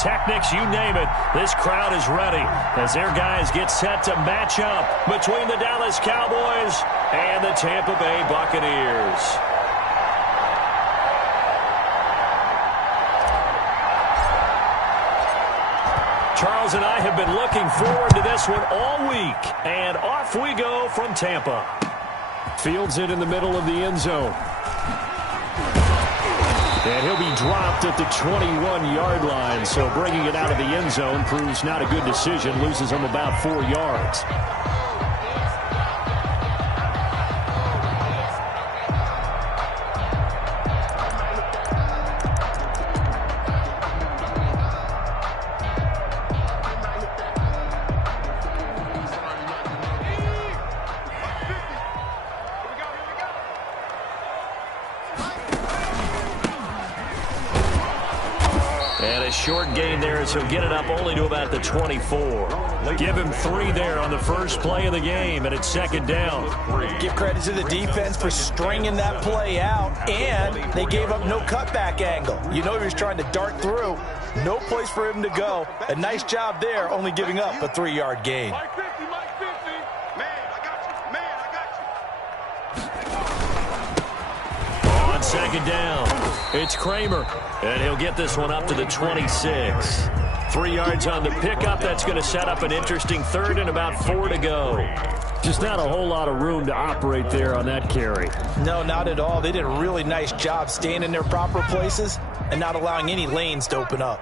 pyrotechnics, you name it. This crowd is ready as their guys get set to match up between the Dallas Cowboys and the Tampa Bay Buccaneers. Charles and I have been looking forward to this one all week, and off we go from Tampa. Fields it in the middle of the end zone. And he'll be dropped at the 21-yard line, so bringing it out of the end zone proves not a good decision, loses him about 4 yards. Short gain there, so get it up only to about the 24. Give him 3 there on the first play of the game, and it's second down. Give credit to the defense for stringing that play out, and they gave up no cutback angle. You know he was trying to dart through. No place for him to go. A nice job there, only giving up a 3-yard gain. On second down, it's Kramer, and he'll get this one up to the 26. 3 yards on the pickup. That's going to set up an interesting third and about 4 to go. Just not a whole lot of room to operate there on that carry. No, not at all. They did a really nice job staying in their proper places and not allowing any lanes to open up.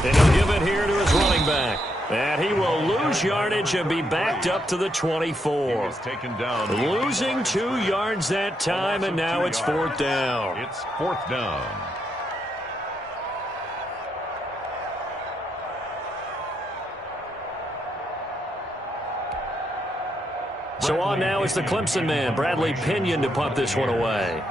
And he'll give it here to his running back. And he will lose yardage and be backed up to the 24. Losing 2 yards that time, and now it's 4th down. It's 4th down. So on now is the Clemson man, Bradley Pinion, to punt this one away.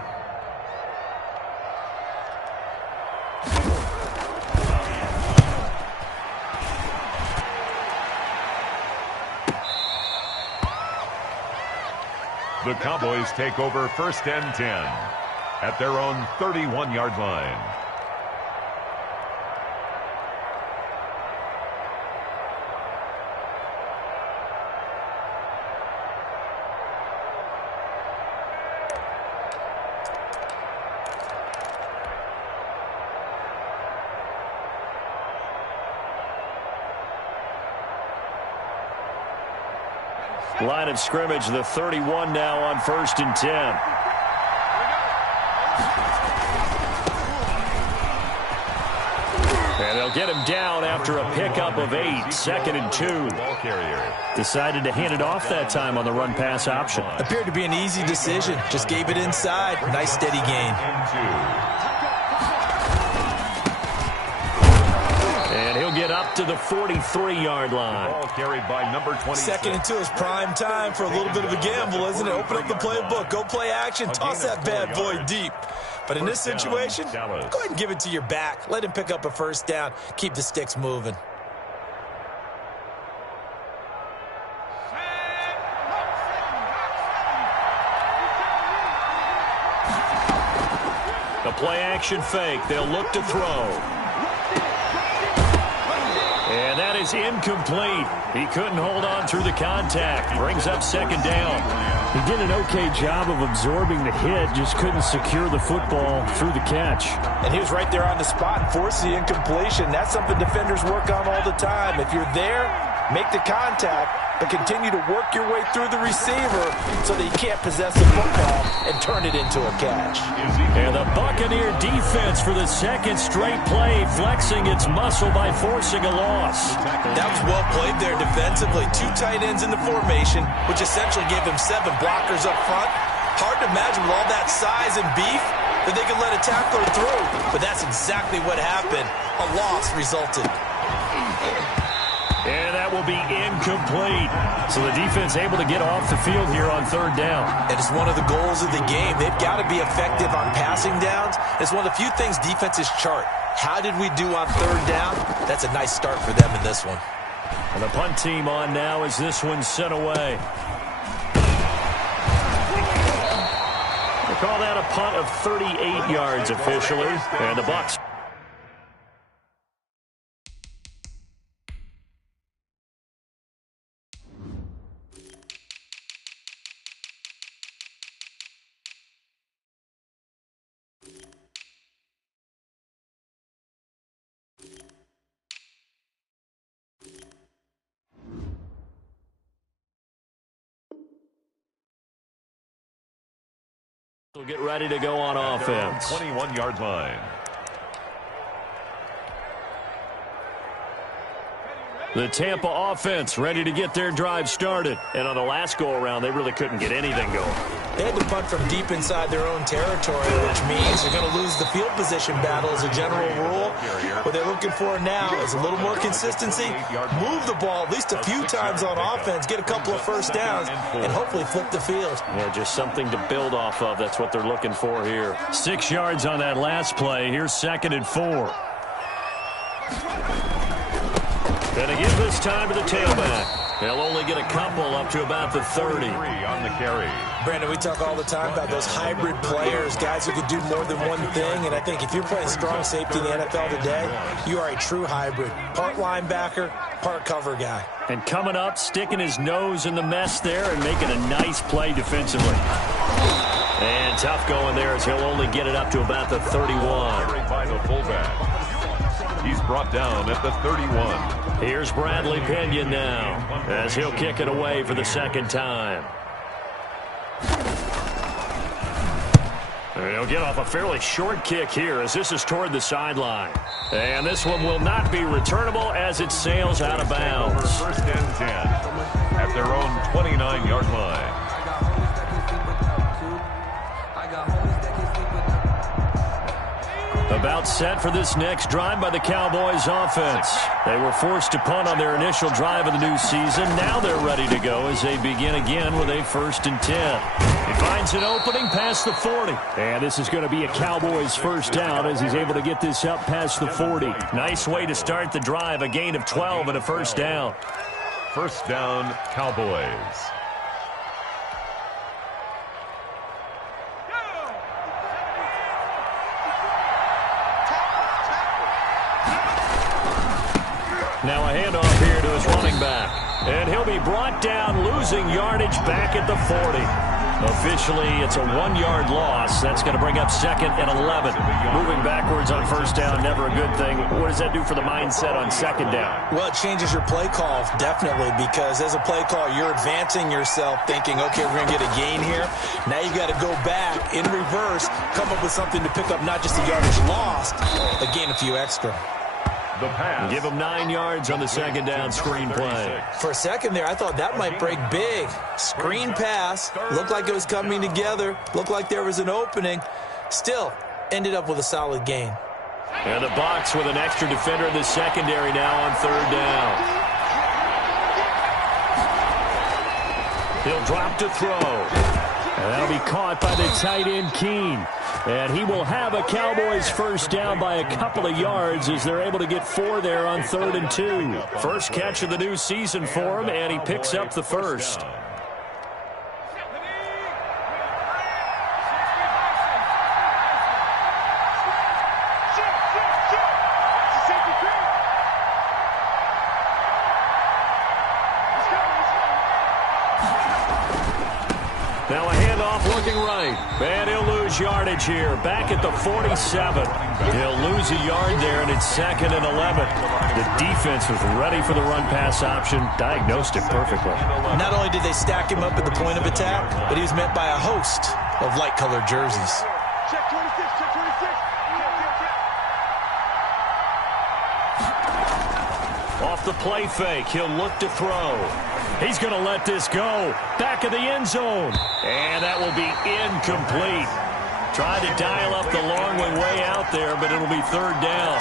The Cowboys take over 1st and 10 at their own 31-yard line. Line of scrimmage, the 31 now on 1st and 10. And they'll get him down after a pickup of 8, 2nd and 2. Decided to hand it off that time on the run-pass option. Appeared to be an easy decision. Just gave it inside. Nice steady gain. And he'll get up to the 43-yard line. Ball carried by number 26. 2nd and 2 is prime time for a little bit of a gamble, isn't it? Open up the playbook, go play action, toss that bad boy deep. But in this situation, go ahead and give it to your back. Let him pick up a 1st down. Keep the sticks moving. The play-action fake. They'll look to throw. And that is incomplete. He couldn't hold on through the contact. Brings up 2nd down. He did an okay job of absorbing the hit, just couldn't secure the football through the catch. And he was right there on the spot and forced the incompletion. That's something defenders work on all the time. If you're there, make the contact, but continue to work your way through the receiver so that you can't possess the football and turn it into a catch. And the Buccaneer defense for the 2nd straight play, flexing its muscle by forcing a loss. That was well played there defensively. 2 tight ends in the formation, which essentially gave him 7 blockers up front. Hard to imagine with all that size and beef that they could let a tackler through, but that's exactly what happened. A loss resulted. And that will be incomplete. So the defense able to get off the field here on third down. And it's one of the goals of the game. They've got to be effective on passing downs. It's one of the few things defenses chart. How did we do on third down? That's a nice start for them in this one. And the punt team on now as this one's sent away. They call that a punt of 38 yards officially. And the Bucs. We'll get ready to go on offense. 21-yard line. The Tampa offense ready to get their drive started. And on the last go-around, they really couldn't get anything going. They had to punt from deep inside their own territory, which means they're going to lose the field position battle as a general rule. What they're looking for now is a little more consistency, move the ball at least a few times on offense, get a couple of first downs, and hopefully flip the field. Yeah, just something to build off of. That's what they're looking for here. 6 yards on that last play. Here's 2nd and 4. And to give this time to the tailback. They'll only get a couple up to about the 30. On the carry. Brandon, we talk all the time about those hybrid players, guys who could do more than one thing. And I think if you're playing strong safety in the NFL today, you are a true hybrid. Part linebacker, part cover guy. And coming up, sticking his nose in the mess there and making a nice play defensively. And tough going there as he'll only get it up to about the 31. By the fullback. He's brought down at the 31. Here's Bradley Pinion now as he'll kick it away for the second time. And he'll get off a fairly short kick here as this is toward the sideline. And this one will not be returnable as it sails out of bounds. First and 10 at their own 29-yard line. About set for this next drive by the Cowboys offense. They were forced to punt on their initial drive of the new season. Now they're ready to go as they begin again with a 1st and 10. He finds an opening past the 40. And this is going to be a Cowboys first down as he's able to get this up past the 40. Nice way to start the drive, a gain of 12 and a first down. First down, Cowboys. Now a handoff here to his running back. And he'll be brought down, losing yardage back at the 40. Officially, it's a 1-yard loss. That's going to bring up 2nd and 11. Moving backwards on first down, never a good thing. What does that do for the mindset on 2nd down? Well, it changes your play call, definitely, because as a play call, you're advancing yourself thinking, okay, we're going to get a gain here. Now you got to go back in reverse, come up with something to pick up not just the yardage lost, but gain a few extra. The pass. Give him 9 yards on the second down screen play. For a second there, I thought that might break big. Screen pass. Looked like it was coming together. Looked like there was an opening. Still, ended up with a solid gain. And the Bucs with an extra defender in the secondary now on 3rd down. He'll drop to throw. And that'll be caught by the tight end, Keene. And he will have a Cowboys first down by a couple of yards as they're able to get 4 there on 3rd and 2. First catch of the new season for him, and he picks up the first. Now a handoff looking right. And he'll lose yardage here. Back at the 47. He'll lose a yard there, and it's 2nd and 11. The defense was ready for the run-pass option. Diagnosed it perfectly. Not only did they stack him up at the point of attack, but he was met by a host of light-colored jerseys. Check 26, check 26. Off the play fake, he'll look to throw. He's going to let this go. Back of the end zone. And that will be incomplete. Tried to dial up the long one way out there, but it'll be third down.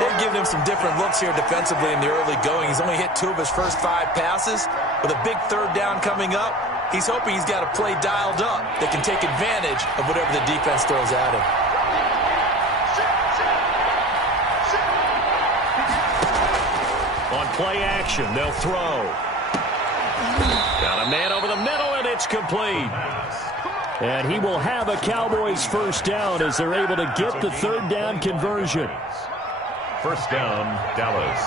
They've given him some different looks here defensively in the early going. He's only hit 2 of his first 5 passes. With a big third down coming up, he's hoping he's got a play dialed up that can take advantage of whatever the defense throws at him. On play action, they'll throw. Got a man over the middle, and it's complete. And he will have a Cowboys first down as they're able to get the third down conversion. First down, Dallas.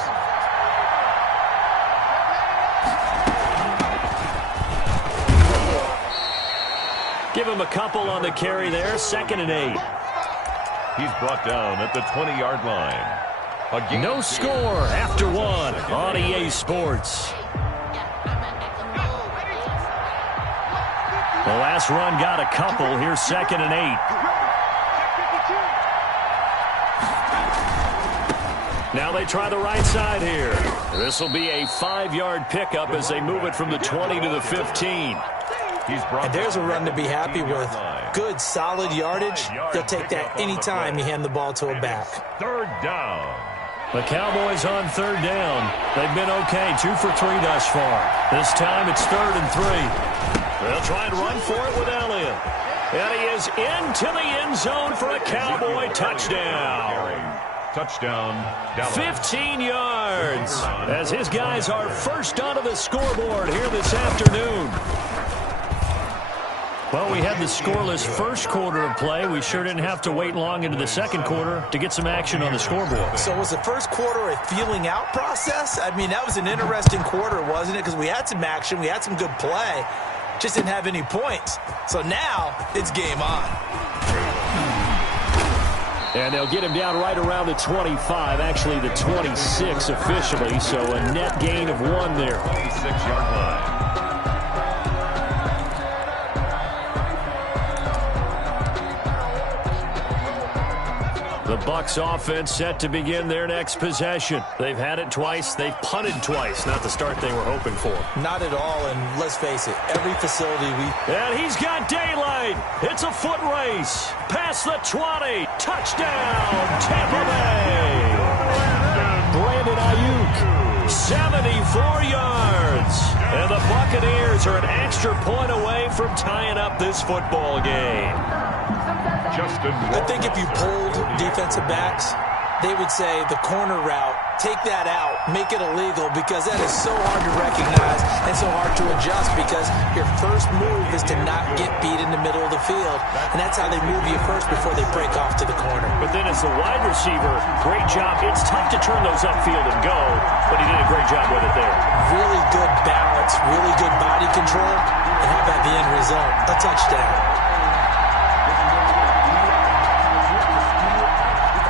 Give him a couple on the carry there, 2nd and 8. He's brought down at the 20-yard line. No score after 1 on EA Sports. The last run got a couple. Here's 2nd and 8. Now they try the right side here. This will be a 5-yard pickup as they move it from the 20 to the 15. And there's a run to be happy with. Good, solid yardage. They'll take that anytime you hand the ball to a back. Third down. The Cowboys on third down. They've been okay, 2 for 3 thus far. This time it's 3rd and 3. They'll try and run for it with Elliott. And he is into the end zone for a Cowboy touchdown. Touchdown, Dallas. 15 yards as his guys are first onto the scoreboard here this afternoon. Well, we had the scoreless first quarter of play. We sure didn't have to wait long into the second quarter to get some action on the scoreboard. So was the first quarter a feeling out process? I mean, that was an interesting quarter, wasn't it? Because we had some action, we had some good play, just didn't have any points. So now it's game on. And they'll get him down right around the 25, actually the 26 officially, so a net gain of 1 there. 26-yard line. The Bucs offense set to begin their next possession. They've had it twice. They've punted twice. Not the start they were hoping for. Not at all, and let's face it, every facility And he's got daylight. It's a foot race. Past the 20. Touchdown, Tampa Bay. Brandon Ayuk, 74 yards. And the Buccaneers are an extra point away from tying up this football game. I think if you polled defensive backs, they would say the corner route, take that out, make it illegal, because that is so hard to recognize and so hard to adjust, because your first move is to not get beat in the middle of the field, and that's how they move you first before they break off to the corner. But then as the wide receiver, great job. It's tough to turn those upfield and go, but he did a great job with it there. Really good balance, really good body control, and how about the end result? A touchdown.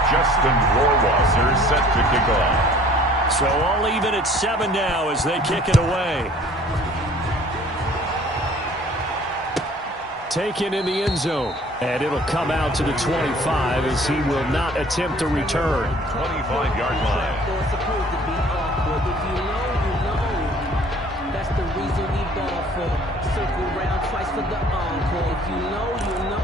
Justin Rohrwasser set to kick off. So all even at 7 now as they kick it away. Taken in the end zone. And it'll come out to the 25 as he will not attempt to return. 25-yard line. That's the reason we ball for. Circle round twice for the encore. If you know, you know.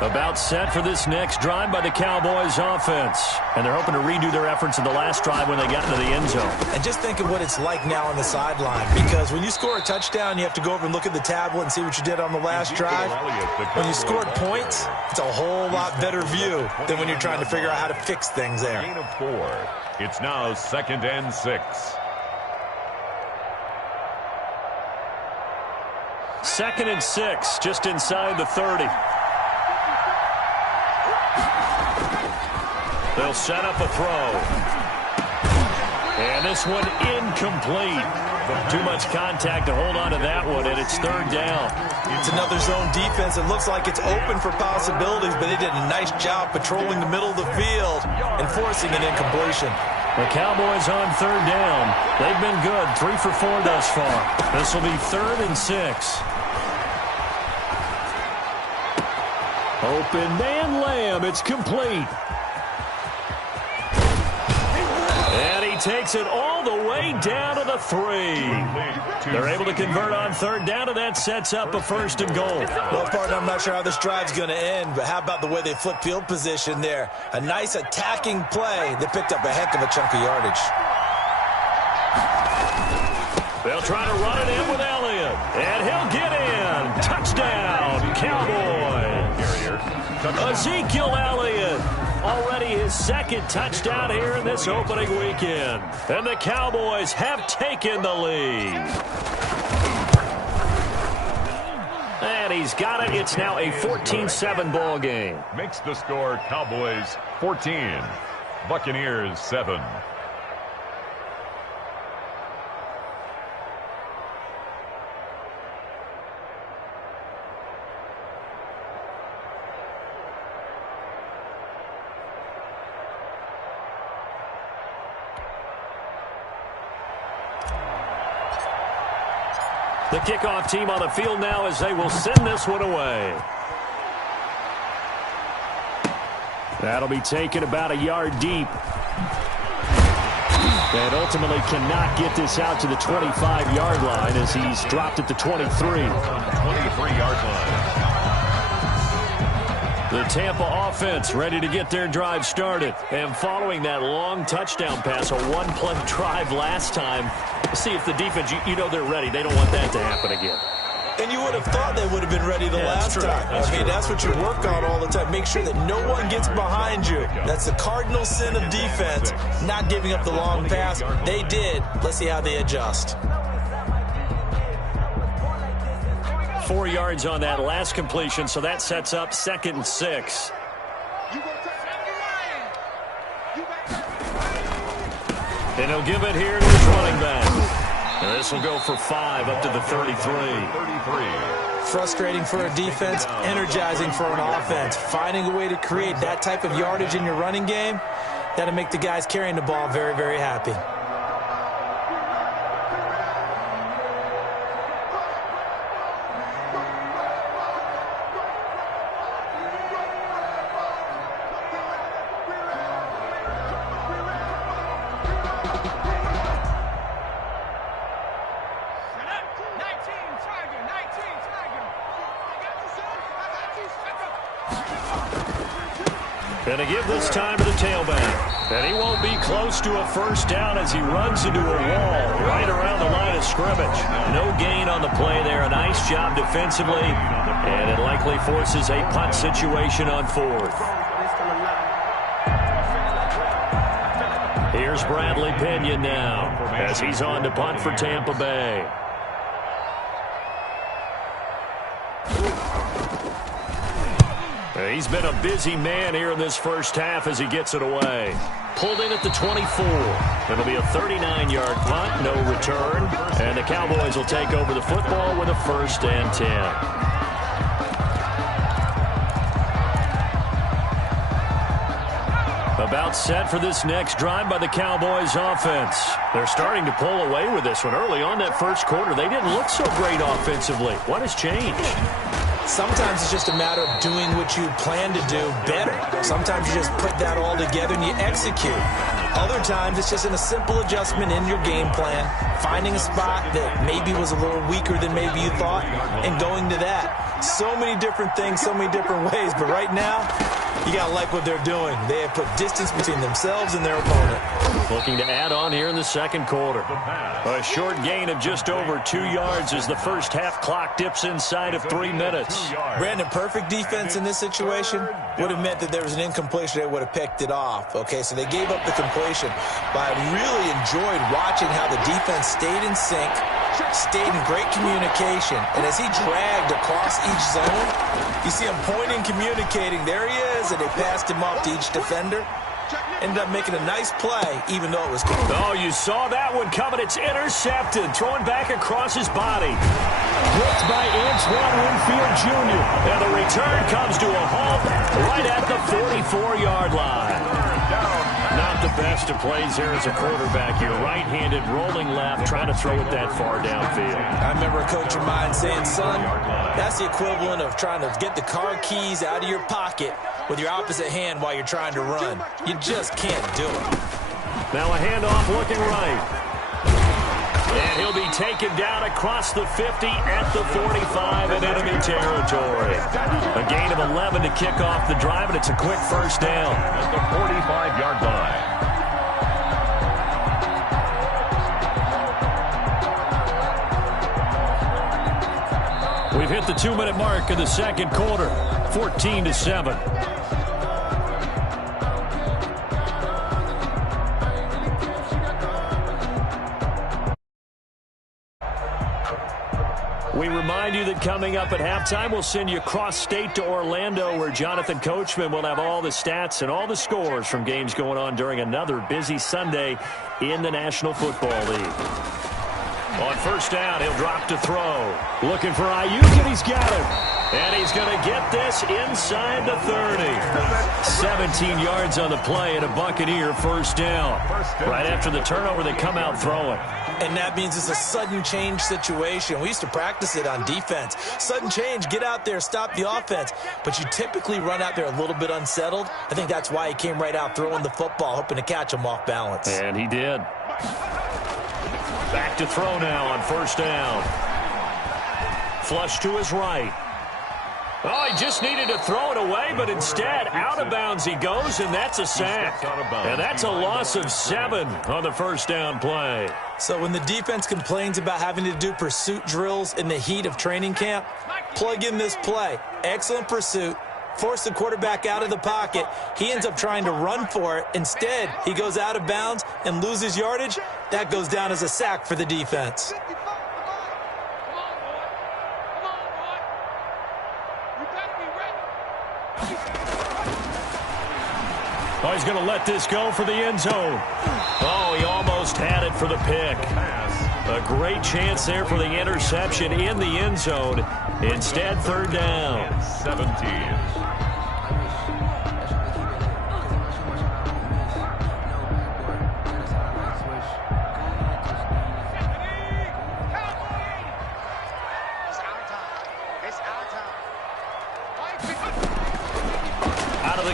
About set for this next drive by the Cowboys offense. And they're hoping to redo their efforts in the last drive when they got into the end zone. And just think of what it's like now on the sideline, because when you score a touchdown, you have to go over and look at the tablet and see what you did on the last drive. When you scored points, it's a whole lot better view than when you're trying to figure out how to fix things there. Gain of 4. It's now 2nd and 6. 2nd and 6, just inside the 30. They'll set up a throw. And this one incomplete. Too much contact to hold on to that one, and it's 3rd down. It's another zone defense. It looks like it's open for possibilities, but they did a nice job patrolling the middle of the field and forcing an incompletion. The Cowboys on 3rd down. They've been good, 3 for 4 thus far. This will be 3rd and 6. Open man Lamb, it's complete. takes it all the way down to the 3. They're able to convert on third down, and that sets up a 1st and goal. Well, partner, I'm not sure how this drive's going to end, but how about the way they flip field position there? A nice attacking play that picked up a heck of a chunk of yardage. They'll try to run it in with Elliott, and he'll get in. Touchdown, Cowboys. Ezekiel Elliott, already his 2nd touchdown here in this opening weekend. And the Cowboys have taken the lead. And he's got it. It's now a 14-7 ball game. Makes the score Cowboys 14, Buccaneers 7. The kickoff team on the field now as they will send this one away. That'll be taken about a yard deep. And ultimately cannot get this out to the 25-yard line as he's dropped at the 23. 23-yard line. The Tampa offense ready to get their drive started. And following that long touchdown pass, a one-play drive last time, see if the defense, you know they're ready. They don't want that to happen again. And you would have thought they would have been ready the last time. That's what you work on all the time. Make sure that no one gets behind you. That's the cardinal sin of defense, not giving up the long pass. They did. Let's see how they adjust. 4 yards on that last completion, so that sets up 2nd and 6. And he'll give it here to his running back. And this will go for 5 up to the 33. Frustrating for a defense, energizing for an offense. Finding a way to create that type of yardage in your running game, that'll make the guys carrying the ball very, very happy. And to give this time to the tailback. And he won't be close to a 1st down as he runs into a wall right around the line of scrimmage. No gain on the play there. A nice job defensively. And it likely forces a punt situation on 4th. Here's Bradley Pinion now as he's on to punt for Tampa Bay. He's been a busy man here in this first half as he gets it away. Pulled in at the 24. It'll be a 39-yard punt, no return. And the Cowboys will take over the football with a 1st and 10. About set for this next drive by the Cowboys offense. They're starting to pull away with this one. Early on that first quarter, they didn't look so great offensively. What has changed? Sometimes it's just a matter of doing what you plan to do better. Sometimes you just put that all together and you execute. Other times it's just in a simple adjustment in your game plan, finding a spot that maybe was a little weaker than maybe you thought, and going to that. So many different things, so many different ways, but right now, you got to like what they're doing. They have put distance between themselves and their opponent. Looking to add on here in the second quarter. A short gain of just over 2 yards as the first half clock dips inside of 3 minutes. Brandon, perfect defense in this situation would have meant that there was an incompletion. They would have picked it off. Okay, so they gave up the completion. But I really enjoyed watching how the defense stayed in sync, stayed in great communication. And as he dragged across each zone, you see him pointing, communicating. There he is, and they passed him off to each defender. Ended up making a nice play, even though it was cool. Oh, you saw that one coming. It's intercepted. Throwing back across his body. Blitzed by Antoine Winfield Jr. And the return comes to a halt right at the 44-yard line. Not the best of plays here as a quarterback. You're right-handed, rolling left, trying to throw it that far downfield. I remember a coach of mine saying, son, that's the equivalent of trying to get the car keys out of your pocket with your opposite hand while you're trying to run. You just can't do it. Now a handoff looking right. And he'll be taken down across the 50 at the 45 in enemy territory. A gain of 11 to kick off the drive, and it's a quick first down. At the 45-yard line. We've hit the 2-minute mark in the second quarter, 14-7. We remind you that coming up at halftime, we'll send you cross-state to Orlando, where Jonathan Coachman will have all the stats and all the scores from games going on during another busy Sunday in the National Football League. On first down, he'll drop to throw. Looking for Ayuk, and he's got him. And he's going to get this inside the 30. 17 yards on the play and a Buccaneer first down. Right after the turnover, they come out throwing. And that means it's a sudden change situation. We used to practice it on defense. Sudden change, get out there, stop the offense. But you typically run out there a little bit unsettled. I think that's why he came right out throwing the football, hoping to catch him off balance. And he did. Back to throw now on first down. Flush to his right. Oh, he just needed to throw it away, but instead, out of bounds he goes, and that's a sack. And that's a loss of 7 on the first down play. So when the defense complains about having to do pursuit drills in the heat of training camp, plug in this play. Excellent pursuit. Force the quarterback out of the pocket. He ends up trying to run for it. Instead, he goes out of bounds and loses yardage. That goes down as a sack for the defense. Oh, he's going to let this go for the end zone. Oh, he almost had it for the pick. A great chance there for the interception in the end zone. Instead, third down. 17.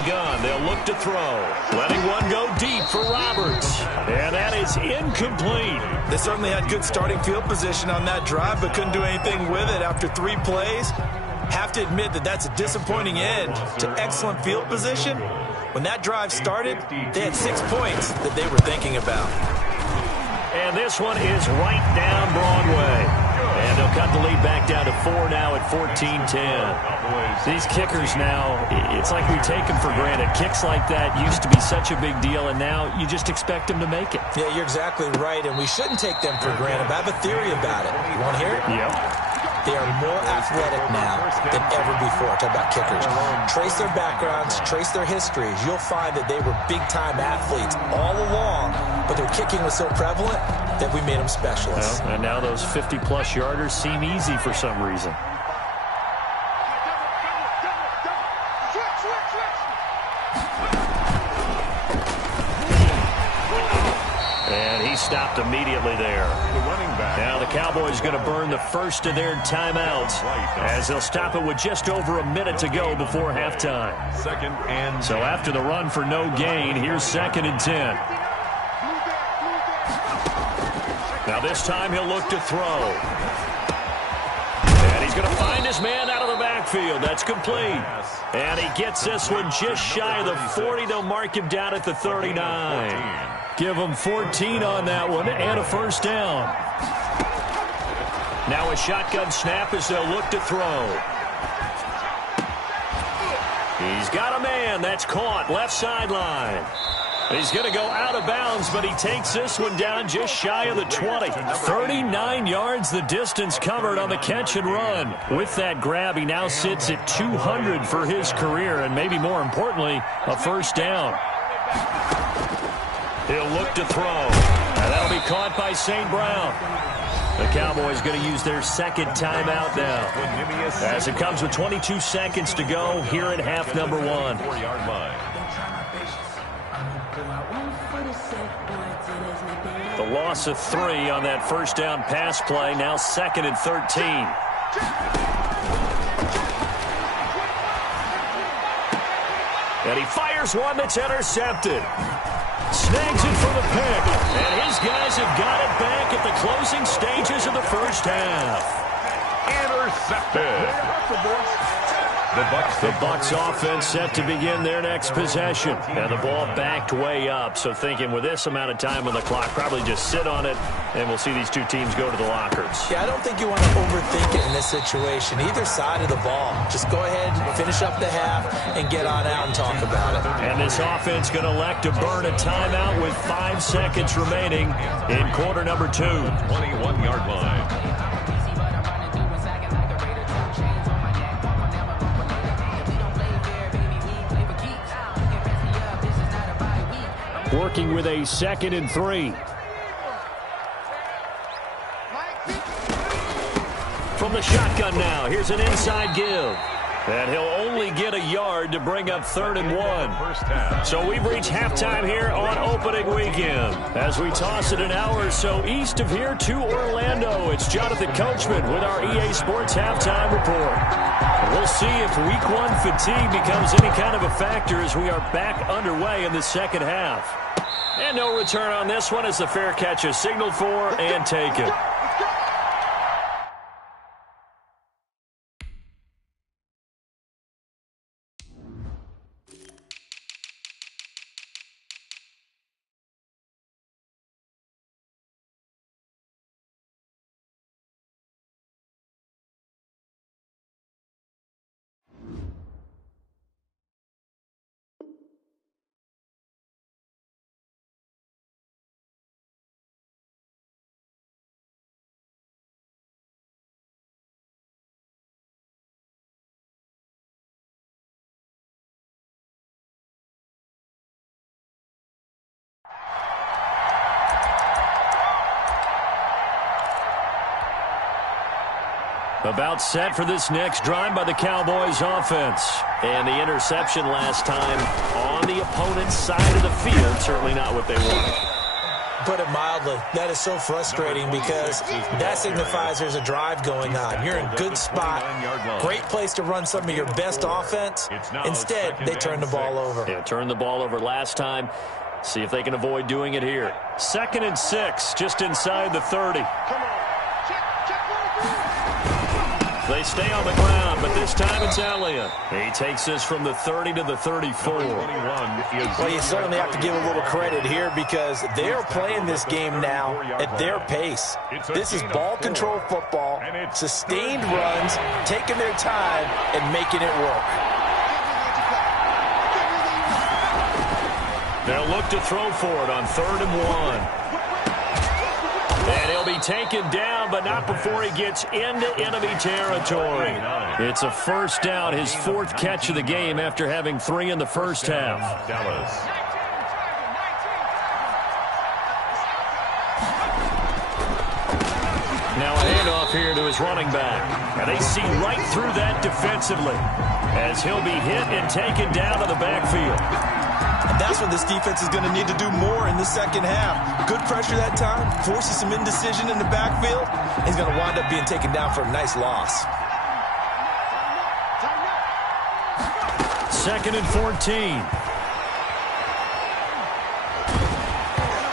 Gun. They'll look to throw. Letting one go deep for Roberts. And that is incomplete. They certainly had good starting field position on that drive, but couldn't do anything with it after 3 plays. Have to admit that that's a disappointing end to excellent field position. When that drive started, they had 6 points that they were thinking about. And this one is right down Broadway. And they'll cut the lead back down to 4 now at 14-10. These kickers now, it's like we take them for granted. Kicks like that used to be such a big deal, and now you just expect them to make it. Yeah, you're exactly right, and we shouldn't take them for granted. But I have a theory about it. You want to hear it? Yep. They are more athletic now than ever before. Talk about kickers. Trace their backgrounds, trace their histories. You'll find that they were big-time athletes all along, but their kicking was so prevalent that we made them specialists. Well, and now those 50-plus yarders seem easy for some reason. And he stopped immediately there. Now the Cowboys going to burn the first of their timeouts as they'll stop it with just over a minute to go before halftime. So after the run for no gain, here's 2nd and 10. Now this time he'll look to throw. And he's going to find his man out of the backfield. That's complete. And he gets this one just shy of the 40. They'll mark him down at the 39. Give him 14 on that one and a first down. Now a shotgun snap as they'll look to throw. He's got a man. That's caught. Left sideline. He's going to go out of bounds, but he takes this one down just shy of the 20. 39 yards the distance covered on the catch and run. With that grab, he now sits at 200 for his career, and maybe more importantly, a first down. He'll look to throw, and that'll be caught by St. Brown. The Cowboys going to use their 2nd timeout now, as it comes with 22 seconds to go here at half number 1. The loss of 3 on that first down pass play, now 2nd and 13. And he fires Here's one that's intercepted. Snags it for the pick. And his guys have got it back at the closing stages of the first half. Intercepted. The Bucs offense set to begin their next possession. And the ball backed way up. So thinking with this amount of time on the clock, probably just sit on it, and we'll see these two teams go to the lockers. Yeah, I don't think you want to overthink it in this situation. Either side of the ball. Just go ahead, finish up the half, and get on out and talk about it. And this offense going to elect to burn a timeout with 5 seconds remaining in quarter number 2. 21-yard line. Working with a 2nd and 3. From the shotgun now, here's an inside give. And he'll only get a yard to bring up 3rd and 1. So we've reached halftime here on opening weekend. As we toss it an hour or so east of here to Orlando, it's Jonathan Coachman with our EA Sports Halftime Report. We'll see if Week 1 fatigue becomes any kind of a factor as we are back underway in the second half. And no return on this one as the fair catch is signaled for and taken. About set for this next drive by the Cowboys offense. And the interception last time on the opponent's side of the field. Certainly not what they wanted. Put it mildly, that is so frustrating because that signifies there's a drive going on. You're in a good spot, great place to run some of your best offense. Instead, they turn the ball over. Yeah, turned the ball over last time. See if they can avoid doing it here. 2nd and 6, just inside the 30. They stay on the ground, but this time it's Elliott. He takes this from the 30 to the 34. Well, you certainly have to give a little credit here because they're playing this game now at their pace. This is ball control football, sustained runs, taking their time and making it work. They'll look to throw for it on 3rd and 1. And he'll be taken down, but not before he gets into enemy territory. It's a first down, his 4th catch of the game after having 3 in the first half. Now a handoff here to his running back. And they see right through that defensively as he'll be hit and taken down to the backfield. And that's what this defense is going to need to do more in the second half. Good pressure that time, forces some indecision in the backfield. He's going to wind up being taken down for a nice loss. 2nd and 14.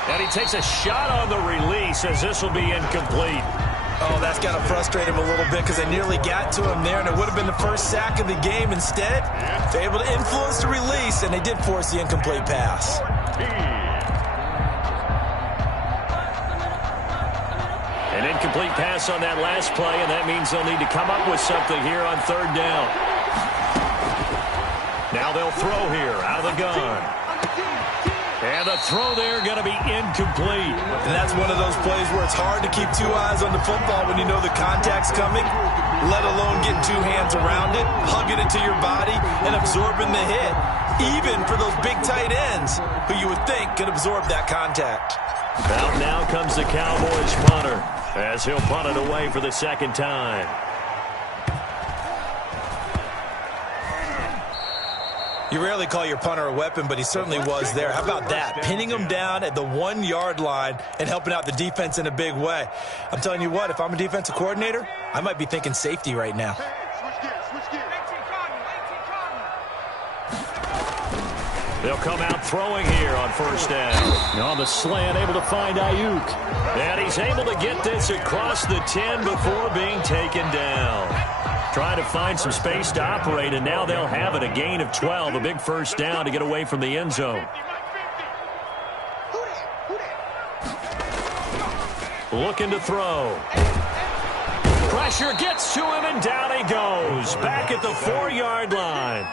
And he takes a shot on the release as this will be incomplete. Oh, that's got to frustrate him a little bit because they nearly got to him there, and it would have been the first sack of the game. Instead, they're able to influence the release, and they did force the incomplete pass. An incomplete pass on that last play, and that means they'll need to come up with something here on 3rd down. Now they'll throw here out of the gun. And the throw there going to be incomplete. And that's one of those plays where it's hard to keep 2 eyes on the football when you know the contact's coming, let alone getting 2 hands around it, hugging it to your body, and absorbing the hit. Even for those big tight ends who you would think could absorb that contact. Out now comes the Cowboys punter as he'll punt it away for the 2nd time. You rarely call your punter a weapon, but he certainly was there. How about that? Pinning him down at the 1-yard line and helping out the defense in a big way. I'm telling you what, if I'm a defensive coordinator, I might be thinking safety right now. They'll come out throwing here on first down. On the slant, able to find Ayuk. And he's able to get this across the 10 before being taken down. Trying to find some space to operate, and now they'll have it. A gain of 12, a big first down to get away from the end zone. Looking to throw. Pressure gets to him, and down he goes. Back at the 4-yard line.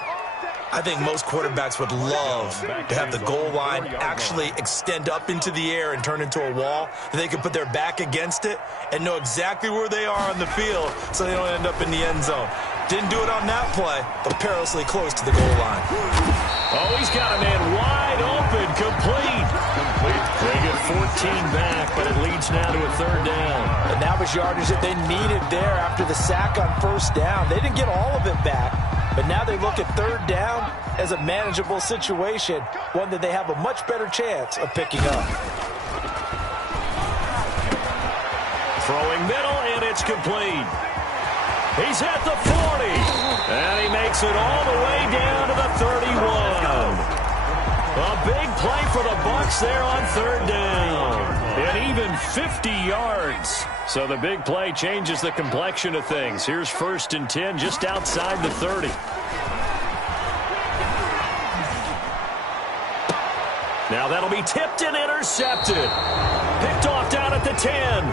I think most quarterbacks would love to have the goal line actually extend up into the air and turn into a wall. They can put their back against it and know exactly where they are on the field so they don't end up in the end zone. Didn't do it on that play, but perilously close to the goal line. Oh, he's got a man wide open, complete. They get 14 back, but it leads now to a third down. And that was yardage that they needed there after the sack on first down. They didn't get all of it back, but now they look at third down as a manageable situation, one that they have a much better chance of picking up. Throwing middle, and it's complete. He's at the 40, and he makes it all the way down to the 31. A big play for the Bucs there on third down. And even 50 yards. So the big play changes the complexion of things. Here's 1st and 10 just outside the 30. Now that'll be tipped and intercepted. Picked off down at the 10.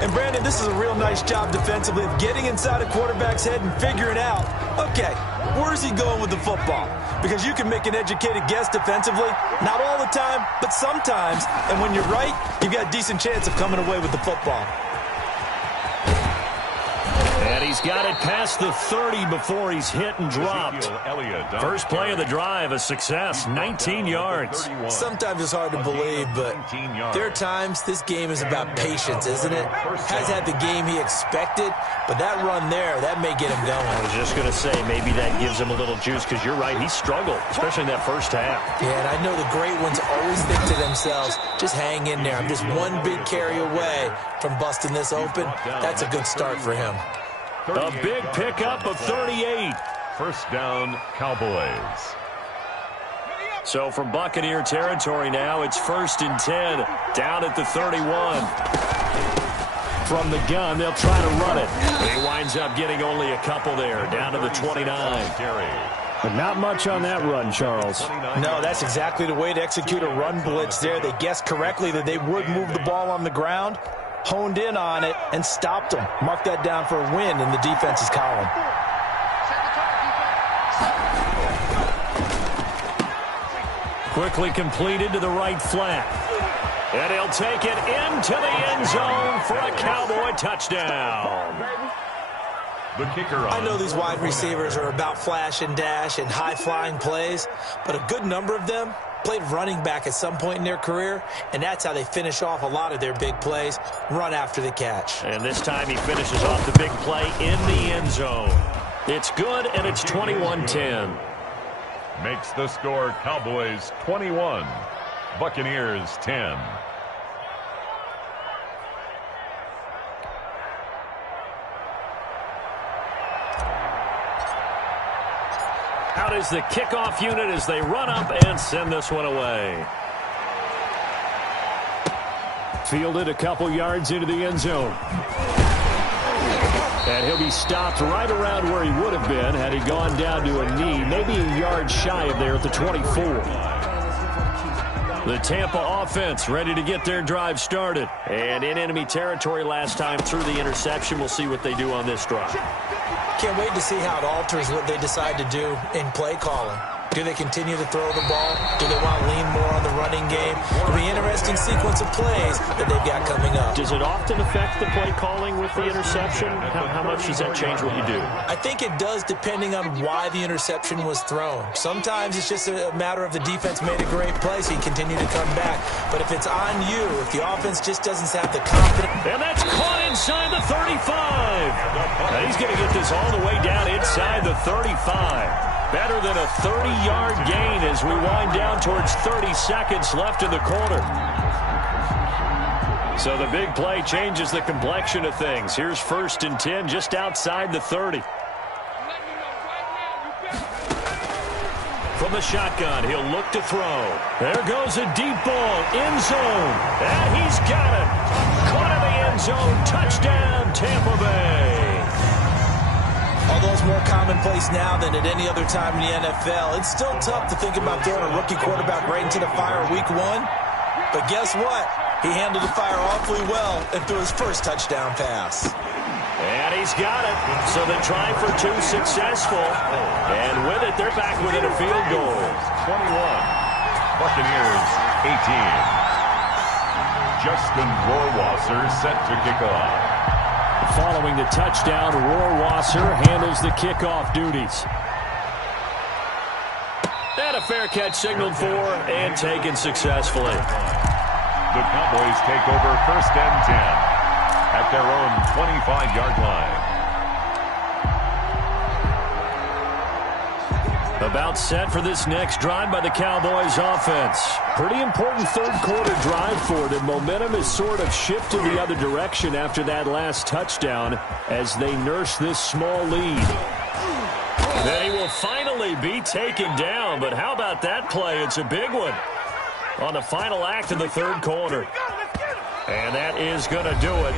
And, Brandon, this is a real nice job defensively of getting inside a quarterback's head and figuring out, okay, where's he going with the football? Because you can make an educated guess defensively, not all the time, but sometimes. And when you're right, you've got a decent chance of coming away with the football. And he's got it past the 30 before he's hit and dropped. First play of the drive, a success, 19 yards. Sometimes it's hard to believe, but there are times this game is about patience, isn't it? Has had the game he expected, but that run there, that may get him going. I was just going to say, maybe that gives him a little juice, because you're right, he struggled, especially in that first half. Yeah, and I know the great ones always think to themselves, just hang in there. I'm just one big carry away from busting this open. That's a good start for him. A big pickup of 38. First down, Cowboys. So from Buccaneer territory now, it's 1st and 10, down at the 31. From the gun, they'll try to run it. But he winds up getting only a couple there, down to the 29. But not much on that run, Charles. No, that's exactly the way to execute a run blitz there. They guessed correctly that they would move the ball on the ground, honed in on it, and stopped them. Mark that down for a win in the defense's column. Quickly completed to the right flat. And he'll take it into the end zone for a Cowboy touchdown. The kicker on. I know these wide receivers are about flash and dash and high-flying plays, but a good number of them played running back at some point in their career, and that's how they finish off a lot of their big plays, run after the catch. And this time he finishes off the big play in the end zone. It's good, and it's 21-10. Makes the score Cowboys 21, Buccaneers 10. Out is the kickoff unit as they run up and send this one away. Fielded a couple yards into the end zone. And he'll be stopped right around where he would have been had he gone down to a knee, maybe a yard shy of there at the 24. The Tampa offense ready to get their drive started. And in enemy territory last time through the interception. We'll see what they do on this drive. Can't wait to see how it alters what they decide to do in play calling. Do they continue to throw the ball? Do they want to lean more on the running game? It'll be an interesting sequence of plays that they've got coming up. Does it often affect the play calling with the interception? How much does that change what you do? I think it does, depending on why the interception was thrown. Sometimes it's just a matter of the defense made a great play, so you continue to come back. But if it's on you, if the offense just doesn't have the confidence... And that's caught inside the 35. Now he's going to get this all the way down inside the 35. Better than a 30-yard gain as we wind down towards 30 seconds left in the quarter. So the big play changes the complexion of things. Here's 1st and 10 just outside the 30. From the shotgun, he'll look to throw. There goes a deep ball, end zone. And he's got it. Caught in the end zone. Touchdown, Tampa Bay. Although it's more commonplace now than at any other time in the NFL, it's still tough to think about throwing a rookie quarterback right into the fire week 1. But guess what? He handled the fire awfully well and threw his first touchdown pass. And he's got it. So the try for 2 successful. And with it, they're back within a field goal. 21. Buccaneers 18. Justin Rohrwasser set to kick off. Following the touchdown, Rohrwasser handles the kickoff duties. And a fair catch signaled for and taken successfully. The Cowboys take over 1st and 10 at their own 25-yard line. About set for this next drive by the Cowboys offense. Pretty important third-quarter drive for them. Momentum has sort of shifted the other direction after that last touchdown as they nurse this small lead. Then he will finally be taken down, but how about that play? It's a big one on the final act of the third quarter. And that is going to do it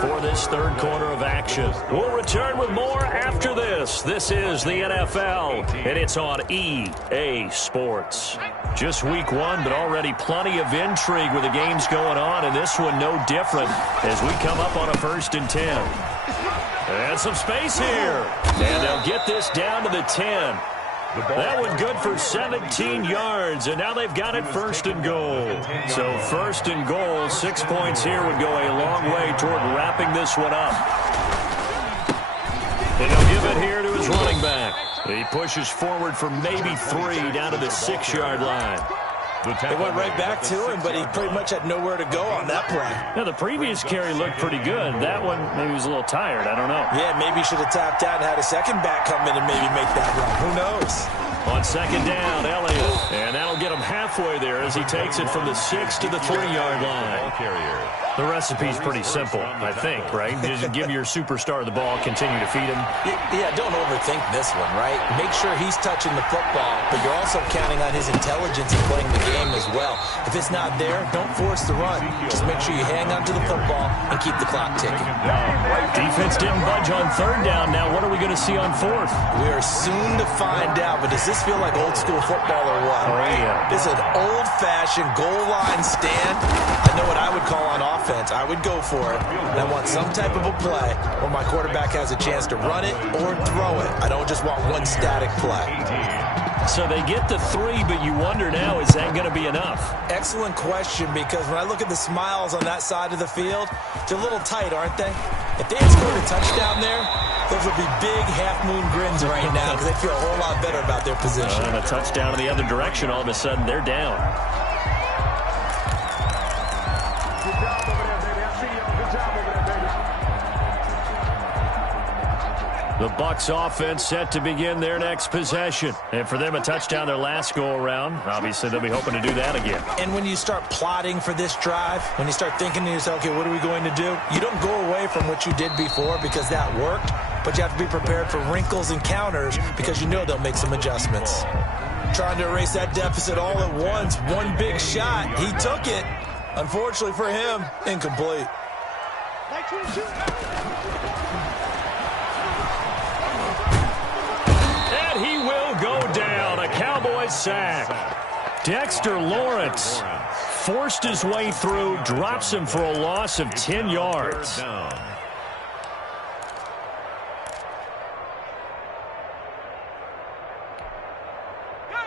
for this third quarter of action. We'll return with more after this. This is the NFL, and it's on EA Sports. Just week 1, but already plenty of intrigue with the games going on, and this one no different as we come up on a 1st and 10. And some space here. And they'll get this down to the 10. That one good for 17 yards, and now they've got it 1st and goal. So 1st and goal, 6 points here would go a long way toward wrapping this one up. And he'll give it here to his running back. He pushes forward for maybe 3 down to the 6-yard line. They went right back to him, but he pretty much had nowhere to go on that play. Now, the previous carry looked pretty good. That one, maybe he was a little tired. I don't know. Yeah, maybe he should have tapped out and had a second back come in and maybe make that run. Who knows? On 2nd down, Elliott. And that'll get him halfway there as he takes it from the 6 to the 3-yard line. The recipe's pretty simple, I think, right? Just give your superstar the ball, continue to feed him. Yeah, don't overthink this one, right? Make sure he's touching the football, but you're also counting on his intelligence in playing the game as well. If it's not there, don't force the run. Just make sure you hang on to the football and keep the clock ticking. Defense didn't budge on 3rd down. Now what are we going to see on 4th? We are soon to find out, but does this feel like old school football or what? Oh, yeah. This is an old-fashioned goal line stand. I know what I would call on offense. I would go for it, and I want some type of a play where my quarterback has a chance to run it or throw it. I don't just want one static play. So they get the 3, but you wonder now, is that going to be enough? Excellent question, because when I look at the smiles on that side of the field, they're a little tight, aren't they? If they had scored a touchdown there, those would be big half-moon grins right now because they feel a whole lot better about their position. And a touchdown in the other direction, all of a sudden they're down. The Bucs offense set to begin their next possession. And for them, a touchdown their last go-around. Obviously, they'll be hoping to do that again. And when you start plotting for this drive, when you start thinking to yourself, okay, what are we going to do? You don't go away from what you did before because that worked, but you have to be prepared for wrinkles and counters because you know they'll make some adjustments. Trying to erase that deficit all at once. One big shot. He took it. Unfortunately for him, incomplete. He will go down. A Cowboys sack. Dexter Lawrence forced his way through, drops him for a loss of 10 yards.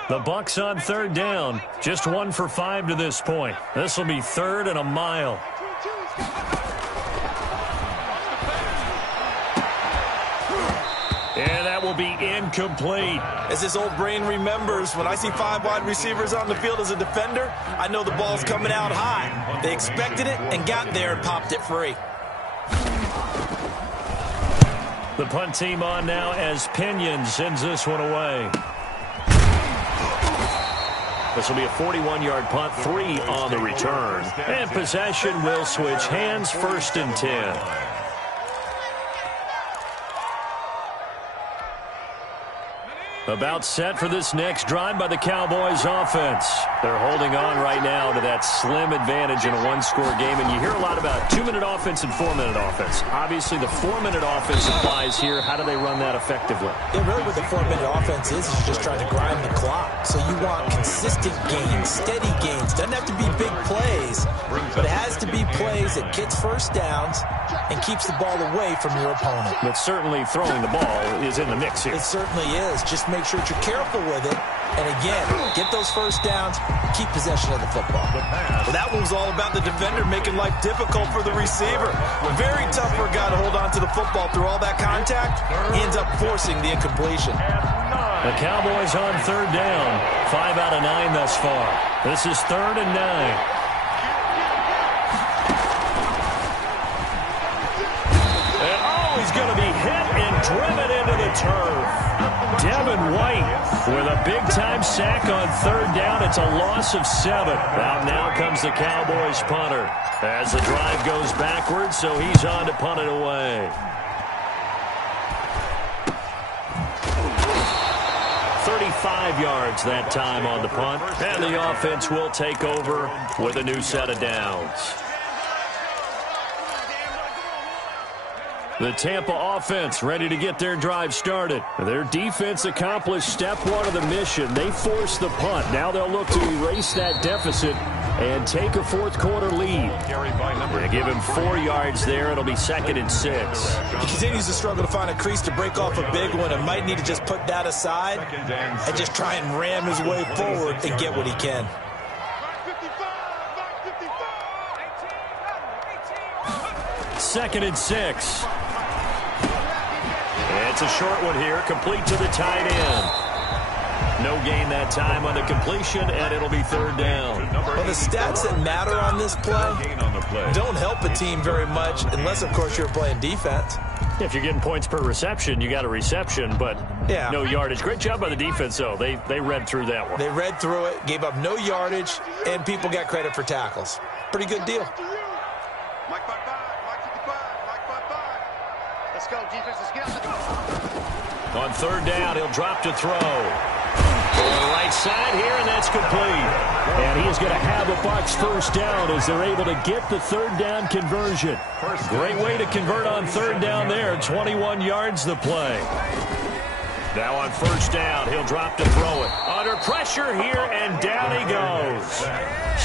The Bucs on 3rd down. Just 1 for 5 to this point. This will be 3rd and a mile. And that will be incomplete. As his old brain remembers, when I see 5 wide receivers on the field as a defender, I know the ball's coming out high. They expected it and got there and popped it free. The punt team on now as Pinion sends this one away. This will be a 41-yard punt, 3 on the return. And possession will switch hands, 1st and 10. About set for this next drive by the Cowboys offense. They're holding on right now to that slim advantage in a one-score game, and you hear a lot about 2-minute offense and 4-minute offense. Obviously, the 4-minute offense applies here. How do they run that effectively? Yeah, really what the 4-minute offense is you're just trying to grind the clock. So you want consistent gains, steady gains. Doesn't have to be big plays, but it has to be plays that gets first downs and keeps the ball away from your opponent. But certainly throwing the ball is in the mix here. It certainly is. Just make sure that you're careful with it. And again, get those first downs, keep possession of the football. Well, that one was all about the defender making life difficult for the receiver. Very tough for a guy to hold on to the football through all that contact. He ends up forcing the incompletion. The Cowboys on third down. 5 out of 9 thus far. This is 3rd and 9. And he's going to be hit and driven into the turf. Devin White with a big-time sack on third down. It's a loss of 7. Now comes the Cowboys punter as the drive goes backwards, so he's on to punt it away. 35 yards that time on the punt, and the offense will take over with a new set of downs. The Tampa offense ready to get their drive started. Their defense accomplished step 1 of the mission. They forced the punt. Now they'll look to erase that deficit and take a fourth-quarter lead. They give him 4 yards there. It'll be 2nd and 6. He continues to struggle to find a crease to break off a big one and might need to just put that aside and just try and ram his way forward and get what he can. 2nd and 6. It's a short one here, complete to the tight end. No gain that time on the completion, and it'll be 3rd down. Well, the stats that matter on this play don't help a team very much unless, of course, you're playing defense. If you're getting points per reception, you got a reception, but no yardage. Great job by the defense, though. They read through that one. They read through it, gave up no yardage, and people got credit for tackles. Pretty good deal. Let's go, defense. Let's get on the On 3rd down, he'll drop to throw. On the right side here, and that's complete. And he is going to have a Bucs first down as they're able to get the 3rd down conversion. Great way to convert on 3rd down there. 21 yards the play. Now on 1st down, he'll drop to throw it. Under pressure here, and down he goes.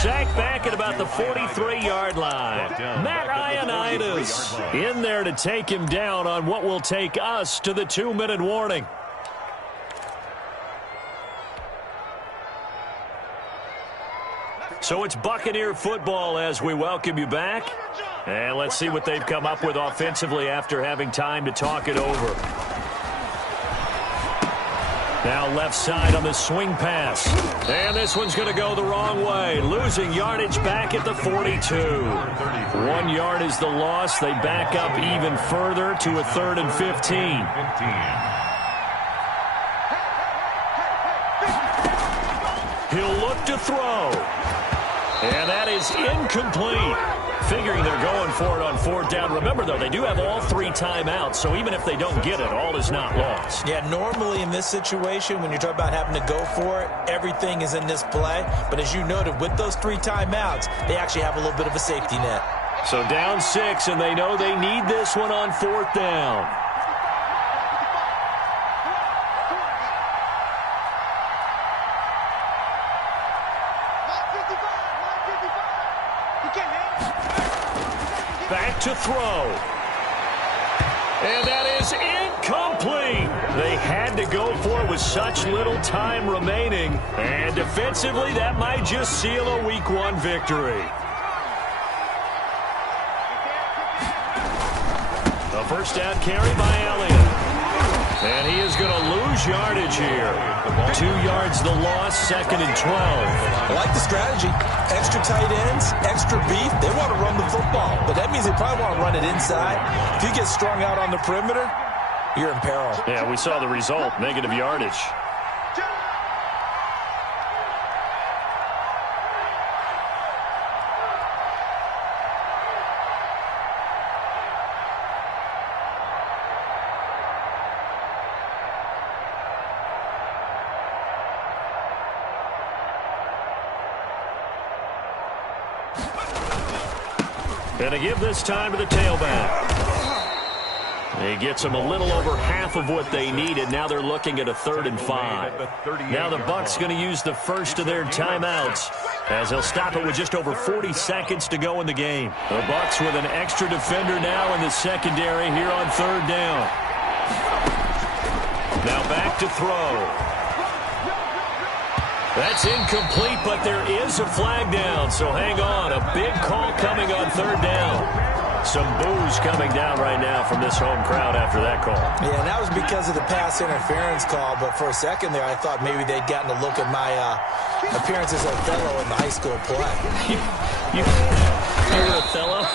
Sacked back at about the 43-yard line. Matt Ioannidis in there to take him down on what will take us to the 2-minute warning. So it's Buccaneer football as we welcome you back. And let's see what they've come up with offensively after having time to talk it over. Now left side on the swing pass. And this one's going to go the wrong way. Losing yardage back at the 42. 1 yard is the loss. They back up even further to a 3rd and 15. He'll look to throw. And that is incomplete. Figuring they're going for it on 4th down. Remember, though, they do have all 3 timeouts, so even if they don't get it, all is not lost. Yeah, normally in this situation, when you're talking about having to go for it, everything is in this play. But as you noted, with those 3 timeouts, they actually have a little bit of a safety net. So down 6, and they know they need this one on 4th down. Back to throw. And that is incomplete. They had to go for it with such little time remaining. And defensively, that might just seal a Week 1 victory. A first down carry by Elliott. And he is going to lose yardage here. 2 yards the loss, 2nd and 12. I like the strategy. Extra tight ends, extra beef. They want to run the football, but that means they probably want to run it inside. If you get strung out on the perimeter, you're in peril. Yeah, we saw the result, negative yardage. Going to give this time to the tailback. He gets them a little over half of what they needed. Now they're looking at a 3rd and 5. Now the Bucs going to use the first of their timeouts as they'll stop it with just over 40 seconds to go in the game. The Bucs with an extra defender now in the secondary here on 3rd down. Now back to throw. That's incomplete, but there is a flag down, so hang on. A big call coming on 3rd down. Some boos coming down right now from this home crowd after that call. Yeah, and that was because of the pass interference call, but for a second there I thought maybe they'd gotten a look at my appearance as Othello in the high school play. You're Othello?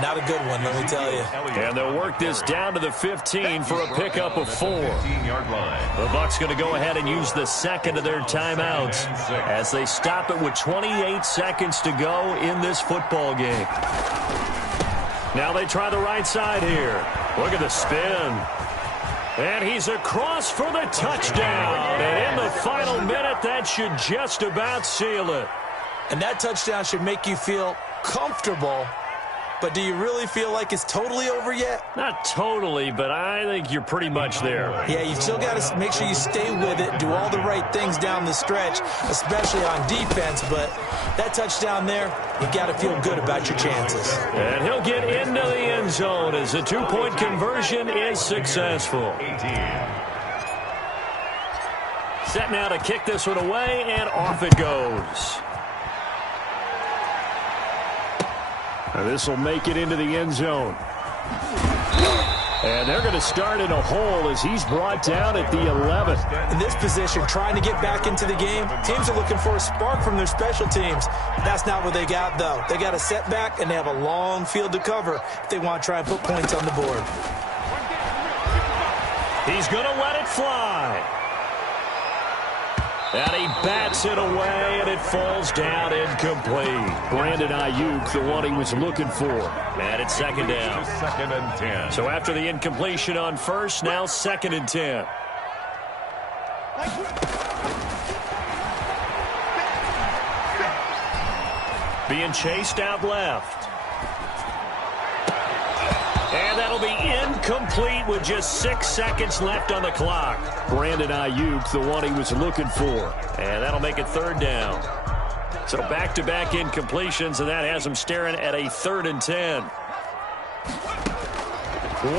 Not a good one, let me tell you. And they'll work this down to the 15 for a pickup of 4. The Bucs going to go ahead and use the second of their timeouts as they stop it with 28 seconds to go in this football game. Now they try the right side here. Look at the spin. And he's across for the touchdown. And in the final minute, that should just about seal it. And that touchdown should make you feel comfortable. But do you really feel like it's totally over yet? Not totally, but I think you're pretty much there. Yeah, you've still got to make sure you stay with it, do all the right things down the stretch, especially on defense. But that touchdown there, you got to feel good about your chances. And he'll get into the end zone as the 2-point conversion is successful. Set now to kick this one away, and off it goes. This will make it into the end zone. And they're going to start in a hole as he's brought down at the 11. In this position, trying to get back into the game, teams are looking for a spark from their special teams. That's not what they got, though. They got a setback, and they have a long field to cover if they want to try and put points on the board. He's going to let it fly. And he bats it away, and it falls down incomplete. Brandon Ayuk, the one he was looking for. And it's 2nd down. 2nd and 10. So after the incompletion on 1st, now 2nd and 10. Being chased out left. And that'll be incomplete with just 6 seconds left on the clock. Brandon Ayuk, the one he was looking for. And that'll make it 3rd down. So back-to-back incompletions, and that has him staring at a 3rd and 10.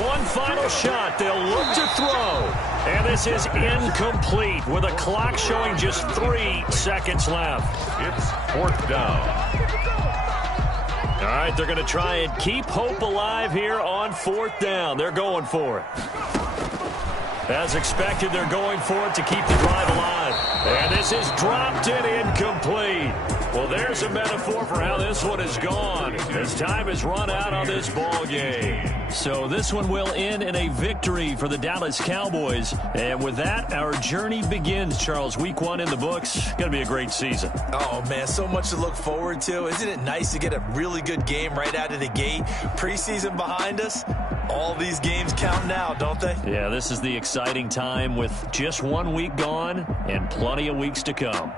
One final shot. They'll look to throw. And this is incomplete with a clock showing just 3 seconds left. It's 4th down. All right, they're going to try and keep hope alive here on 4th down. They're going for it. As expected, they're going for it to keep the drive alive. And this is dropped in incomplete. Well, there's a metaphor for how this one is gone as time has run out on this ball game. So this one will end in a victory for the Dallas Cowboys. And with that, our journey begins, Charles. Week 1 in the books. Going to be a great season. Oh, man, so much to look forward to. Isn't it nice to get a really good game right out of the gate? Preseason behind us. All these games count now, don't they? Yeah, this is the exciting time with just 1 week gone and plenty of weeks to come.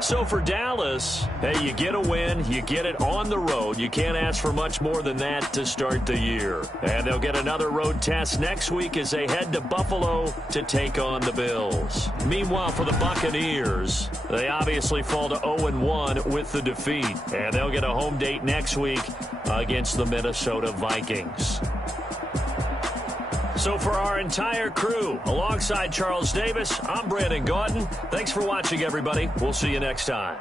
So for Dallas, hey, you get a win, you get it on the road. You can't ask for much more than that to start the year. And they'll get another road test next week as they head to Buffalo to take on the Bills. Meanwhile, for the Buccaneers, they obviously fall to 0-1 with the defeat. And they'll get a home date next week against the Minnesota Vikings. So for our entire crew, alongside Charles Davis, I'm Brandon Gaudin. Thanks for watching, everybody. We'll see you next time.